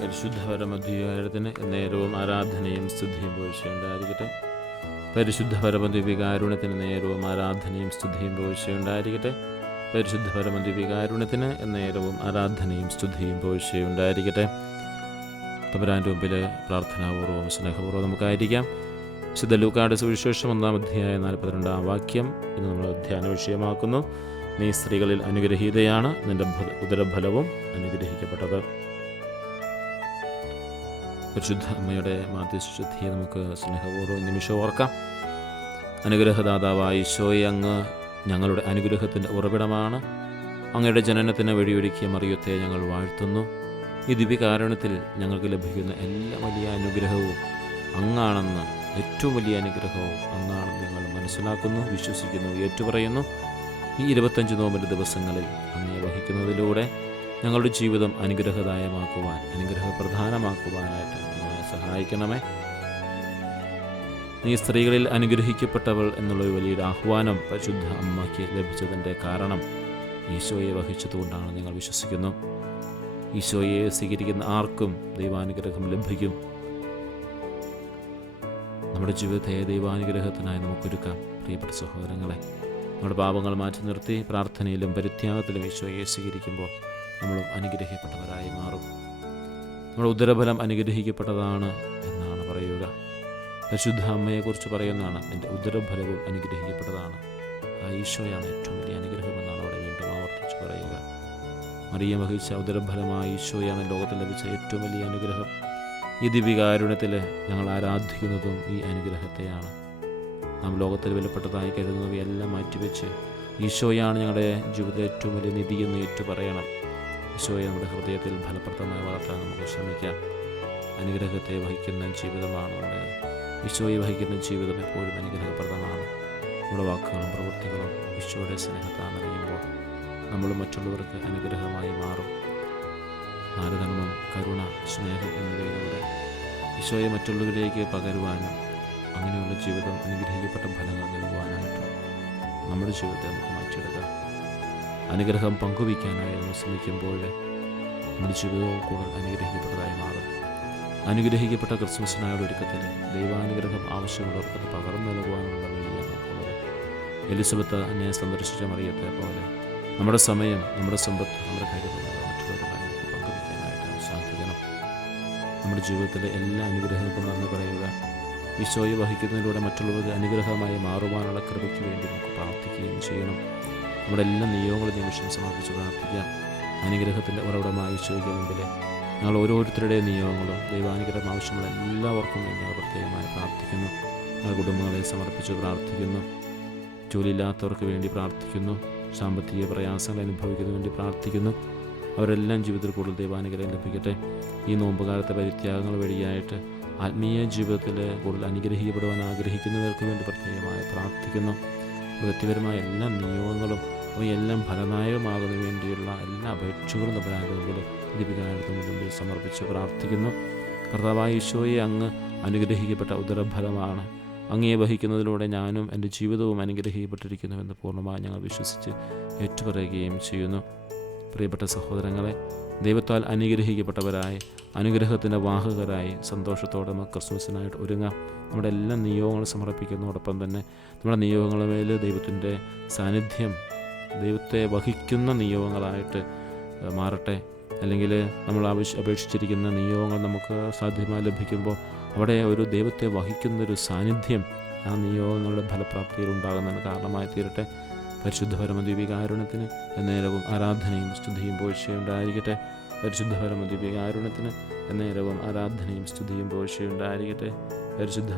പരിശുദ്ധ പരമദ്വികാരത്തിന് നേരവും ആരാധനയും സ്തുതിയും പോഴ്ചയുണ്ടായിരിക്കട്ടെ പരിശുദ്ധ പരമദ്വികാരുണ്യത്തിന് നേരവും ആരാധനയും സ്തുതിയും പോഴ്ചയുണ്ടായിരിക്കട്ടെ പരിശുദ്ധ പരമദ്വികാരുണ്യത്തിന് നേരവും ആരാധനയും സ്തുതിയും പോഴ്ചയുണ്ടായിരിക്കട്ടെ തമ്പുരാന്റെ മുമ്പിൽ പ്രാർത്ഥനാപൂർവം സ്നേഹപൂർവം നമുക്കായിരിക്കാം. വിശുദ്ധ ലൂക്കാട് സുവിശേഷം ഒന്നാം അധ്യായ നാൽപ്പത്തിരണ്ടാം വാക്യം ഇന്ന് നമ്മൾ ധ്യാന വിഷയമാക്കുന്നു. നീ സ്ത്രീകളിൽ അനുഗ്രഹീതയാണ്. നിന്റെ ഉദരഫലവും അനുഗ്രഹിക്കപ്പെട്ടത്. പരിശുദ്ധ അമ്മയുടെ മാധ്യശുദ്ധിയെ നമുക്ക് സ്നേഹപൂർവം നിമിഷം ഓർക്കാം. അനുഗ്രഹദാതാവായ ഈശോയെ അങ്ങ് ഞങ്ങളുടെ അനുഗ്രഹത്തിന്റെ ഉറവിടമാണ്. അങ്ങയുടെ ജനനത്തിന് വഴിയൊരുക്കിയ മറിയത്തെ ഞങ്ങൾ വാഴ്ത്തുന്നു. ഈ ദിവ്യകാരണത്തിൽ ഞങ്ങൾക്ക് ലഭിക്കുന്ന എല്ലാ വലിയ അനുഗ്രഹവും അങ്ങാണെന്ന് ഏറ്റവും വലിയ അനുഗ്രഹവും അങ്ങാണെന്ന് ഞങ്ങൾ മനസ്സിലാക്കുന്നു വിശ്വസിക്കുന്നു ഏറ്റുപറയുന്നു. ഈ ഇരുപത്തഞ്ച് നോമ്പിന്റെ ദിവസങ്ങളിൽ അങ്ങയെ വഹിക്കുന്നതിലൂടെ ഞങ്ങളുടെ ജീവിതം അനുഗ്രഹദായമാക്കുവാൻ അനുഗ്രഹപ്രധാനമാക്കുവാനായിട്ട് ഞങ്ങളെ സഹായിക്കണമേ. നീ സ്ത്രീകളിൽ അനുഗ്രഹിക്കപ്പെട്ടവൾ എന്നുള്ള വലിയൊരു ആഹ്വാനം പരിശുദ്ധ അമ്മയ്ക്ക് ലഭിച്ചതിന്റെ കാരണം ഈശോയെ വഹിച്ചതുകൊണ്ടാണ് നിങ്ങൾ വിശ്വസിക്കുന്നു. ഈശോയെ സ്വീകരിക്കുന്ന ആർക്കും ദൈവാനുഗ്രഹം ലഭിക്കും. നമ്മുടെ ജീവിതത്തെ ദൈവാനുഗ്രഹത്തിനായി നമുക്കൊരുക്കാം. പ്രിയപ്പെട്ട സഹോദരങ്ങളെ നമ്മുടെ പാപങ്ങൾ മാറ്റി നിർത്തി പ്രാർത്ഥനയിലും പരിത്യാഗത്തിലും ഈശോയെ സ്വീകരിക്കുമ്പോൾ നമ്മളും അനുഗ്രഹിക്കപ്പെട്ടവരായി മാറും. നമ്മുടെ ഉദരഫലം അനുഗ്രഹിക്കപ്പെട്ടതാണ് എന്നാണ് പറയുക. പരിശുദ്ധ അമ്മയെക്കുറിച്ച് പറയുന്നതാണ് എന്റെ ഉദരഫലവും അനുഗ്രഹിക്കപ്പെട്ടതാണ്. ആ ഈശോയാണ് ഏറ്റവും വലിയ അനുഗ്രഹമെന്നാണ് അവിടെ വീണ്ടും ആവർത്തിച്ച് പറയുക. മറിയ വഹിച്ച ഉദരഫലമായ ഈശോയാണ് ലോകത്തിൽ ലഭിച്ച ഏറ്റവും വലിയ അനുഗ്രഹം. ഈ ദിവികാരുണ്യത്തിൽ ഞങ്ങൾ ആരാധിക്കുന്നതും ഈ അനുഗ്രഹത്തെയാണ്. നാം ലോകത്തിൽ വിലപ്പെട്ടതായി കരുതുന്നവയെല്ലാം മാറ്റിവെച്ച് ഈശോയാണ് ഞങ്ങളുടെ ജീവിതത്തിലെ ഏറ്റവും വലിയ നിധി എന്ന് ഏറ്റു പറയണം. ഈശോയെ നമ്മുടെ ഹൃദയത്തിൽ ഫലപ്രദമായി വളർത്താൻ നമുക്ക് ശ്രമിക്കാം. അനുഗ്രഹത്തെ വഹിക്കുന്ന ജീവിതമാണ് നമ്മുടെ ഈശോയെ വഹിക്കുന്ന ജീവിതം എപ്പോഴും അനുഗ്രഹപ്രദമാണ്. നമ്മുടെ വാക്കുകളും പ്രവൃത്തികളും ഈശോയുടെ സ്നേഹത്താൽ അറിയുമ്പോൾ നമ്മൾ മറ്റുള്ളവർക്ക് അനുഗ്രഹമായി മാറും. നാരധർമ്മം കരുണ സ്നേഹം എന്നിവയിലൂടെ ഈശോയെ മറ്റുള്ളവരിലേക്ക് പകരുവാനും അങ്ങനെയുള്ള ജീവിതം അനുഗ്രഹിക്കപ്പെട്ട ഫലങ്ങൾ നൽകുവാനായിട്ട് നമ്മുടെ ജീവിതത്തെ നമുക്ക് മാറ്റിയെടുക്കാം. അനുഗ്രഹം പങ്കുവയ്ക്കാനായി നമ്മൾ ശ്രമിക്കുമ്പോൾ നമ്മുടെ ജീവിതവും കൂടുതൽ അനുഗ്രഹിക്കപ്പെട്ടതായി മാറും. അനുഗ്രഹിക്കപ്പെട്ട ക്രിസ്മസിനായുള്ള ഒരുക്കത്തിൽ ദൈവാനുഗ്രഹം ആവശ്യമുള്ളവർക്ക് അത് പകർന്നു നൽകുവാനുള്ള വഴിയാണ് എലിസബത്ത് എന്നെ സന്ദർശിച്ച മറിയത്തെ പോലെ നമ്മുടെ സമയം നമ്മുടെ സമ്പത്ത് നമ്മുടെ കരുതലുകൾ മറ്റുള്ളവരുമായി പങ്കുവയ്ക്കാനായിട്ട് സാധിക്കണം. നമ്മുടെ ജീവിതത്തിലെ എല്ലാ അനുഗ്രഹങ്ങൾക്കും നന്ദി പറയുക. ഈശോയെ വഹിക്കുന്നതിലൂടെ മറ്റുള്ളവർക്ക് അനുഗ്രഹമായി മാറുവാനുള്ള കൃപയ്ക്ക് വേണ്ടി നമുക്ക് പ്രാർത്ഥിക്കുകയും ചെയ്യണം. നമ്മുടെ എല്ലാ നിയോഗങ്ങളും നിമിഷം സമർപ്പിച്ച് പ്രാർത്ഥിക്കാം അനുഗ്രഹത്തിന്റെ ഉറവിടമായ ഈശോയ്ക്ക് മുമ്പിൽ ഞങ്ങൾ ഓരോരുത്തരുടെയും നിയോഗങ്ങളും ദൈവാനുഗ്രഹം ആവശ്യമുള്ള എല്ലാവർക്കും വേണ്ടി ഞങ്ങൾ പ്രത്യേകമായി പ്രാർത്ഥിക്കുന്നു. ഞങ്ങൾ കുടുംബങ്ങളെ സമർപ്പിച്ച് പ്രാർത്ഥിക്കുന്നു. ജോലിയില്ലാത്തവർക്ക് വേണ്ടി പ്രാർത്ഥിക്കുന്നു. സാമ്പത്തിക പ്രയാസങ്ങൾ അനുഭവിക്കുന്നതിന് വേണ്ടി പ്രാർത്ഥിക്കുന്നു. അവരെല്ലാം ജീവിതത്തിൽ കൂടുതൽ ദൈവാനുഗ്രഹം ലഭിക്കട്ടെ. ഈ നോമ്പുകാലത്തെ പരിത്യാഗങ്ങൾ വഴിയായിട്ട് ആത്മീയ ജീവിതത്തിൽ കൂടുതൽ അനുഗ്രഹിക്കപ്പെടുവാൻ ആഗ്രഹിക്കുന്നവർക്ക് വേണ്ടി പ്രത്യേകമായി പ്രാർത്ഥിക്കുന്നു. വ്യക്തിപരമായ എല്ലാ നിയോഗങ്ങളും അവയെല്ലാം ഫലദായകമാകുന്നതിന് വേണ്ടിയുള്ള എല്ലാ അപേക്ഷകളും നമ്മുടെ മുമ്പിൽ ദീപികാലത്തിന് മുമ്പിൽ സമർപ്പിച്ച് പ്രാർത്ഥിക്കുന്നു. കർത്താവായ ഈശോയെ അങ്ങ് അനുഗ്രഹിക്കപ്പെട്ട ഉദരഫലമാണ്. അങ്ങേ വഹിക്കുന്നതിലൂടെ ഞാനും എന്റെ ജീവിതവും അനുഗ്രഹിക്കപ്പെട്ടിരിക്കുന്നുവെന്ന് പൂർണമായി ഞങ്ങൾ വിശ്വസിച്ച് ഏറ്റുപറയുകയും ചെയ്യുന്നു. പ്രിയപ്പെട്ട സഹോദരങ്ങളെ ദൈവത്താൽ അനുഗ്രഹിക്കപ്പെട്ടവരായി അനുഗ്രഹത്തിന്റെ വാഹകരായി സന്തോഷത്തോടെ നമുക്ക് ക്രിസ്മസിനായിട്ട് ഒരുങ്ങാം. നമ്മുടെ എല്ലാ നിയോഗങ്ങളും സമർപ്പിക്കുന്നതോടൊപ്പം തന്നെ നമ്മുടെ നിയോഗങ്ങളുടെ മേൽ ദൈവത്തിന്റെ സാന്നിധ്യം ദൈവത്തെ വഹിക്കുന്ന നിയോഗങ്ങളായിട്ട് മാറട്ടെ. അല്ലെങ്കിൽ നമ്മൾ ആവശ്യ അപേക്ഷിച്ചിരിക്കുന്ന നിയോഗങ്ങൾ നമുക്ക് സാധ്യമായി ലഭിക്കുമ്പോൾ അവിടെ ഒരു ദൈവത്തെ വഹിക്കുന്നൊരു സാന്നിധ്യം ആ നിയോഗങ്ങളുടെ ഫലപ്രാപ്തിയിൽ ഉണ്ടാകുന്നതിന് കാരണമായി തീരട്ടെ. പരിശുദ്ധപരമ പരമദ്വീപികാരുണ്യത്തിന് എന്നേരവും ആരാധനയും സ്തുതിയും പോഴ്ചയുണ്ടായിരിക്കട്ടെ പരിശുദ്ധ ആരുണത്തിന് എന്നേരവും ആരാധനയും സ്തുതിയും പോഴ്ചയുണ്ടായിരിക്കട്ടെ പരിശുദ്ധ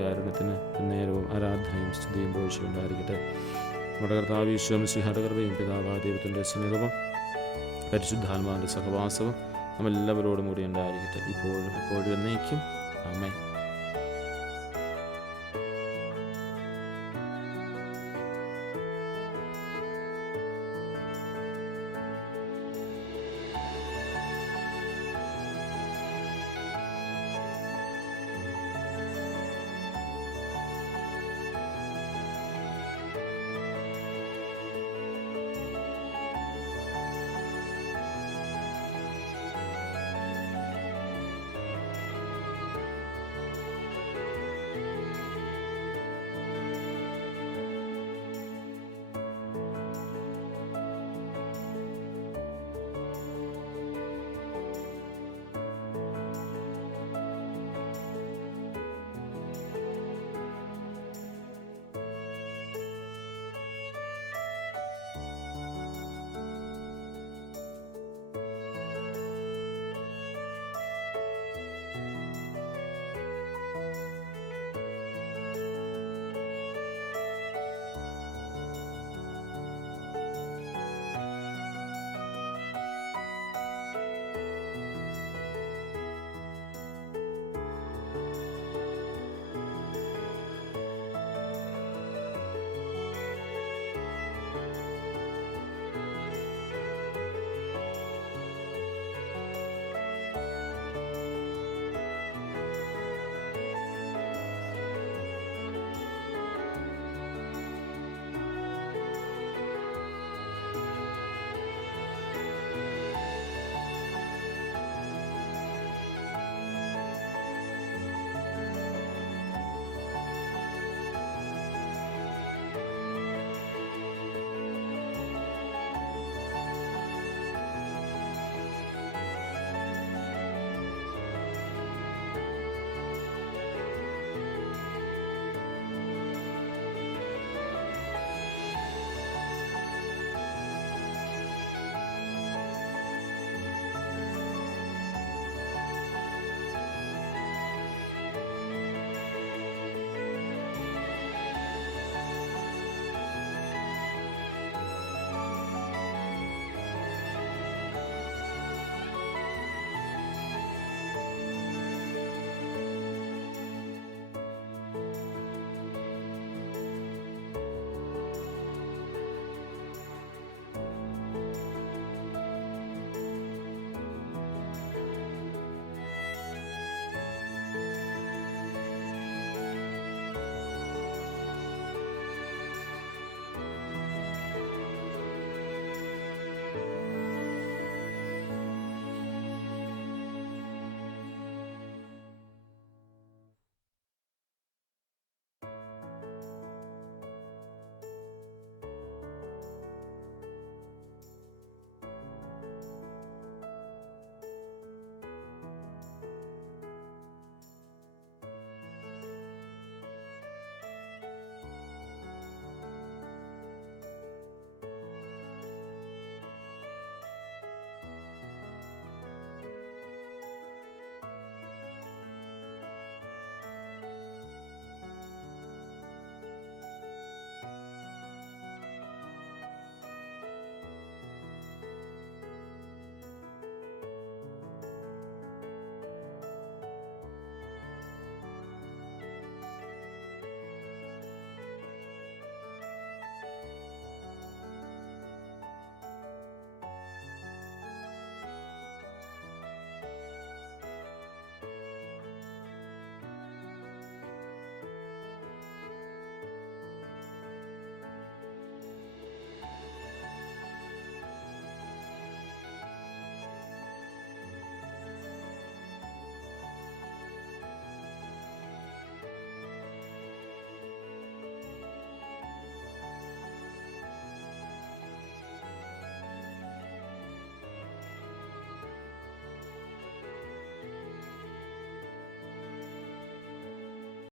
ആരുണത്തിന് എന്നേരവും ആരാധനയും സ്തുതിയും പോഴ്ചയുണ്ടായിരിക്കട്ടെ നമ്മുടെ കർത്താവ് സിഹാടകർവയും പിതാവാ ദൈവത്തിന്റെ സ്നേഹവും പരിശുദ്ധാത്മാവിന്റെ സഹവാസവും നമ്മളെല്ലാവരോടും കൂടി ഉണ്ടായിരിക്കട്ടെ. ഇപ്പോഴും ഇപ്പോഴും എന്നേക്കും. അമ്മേ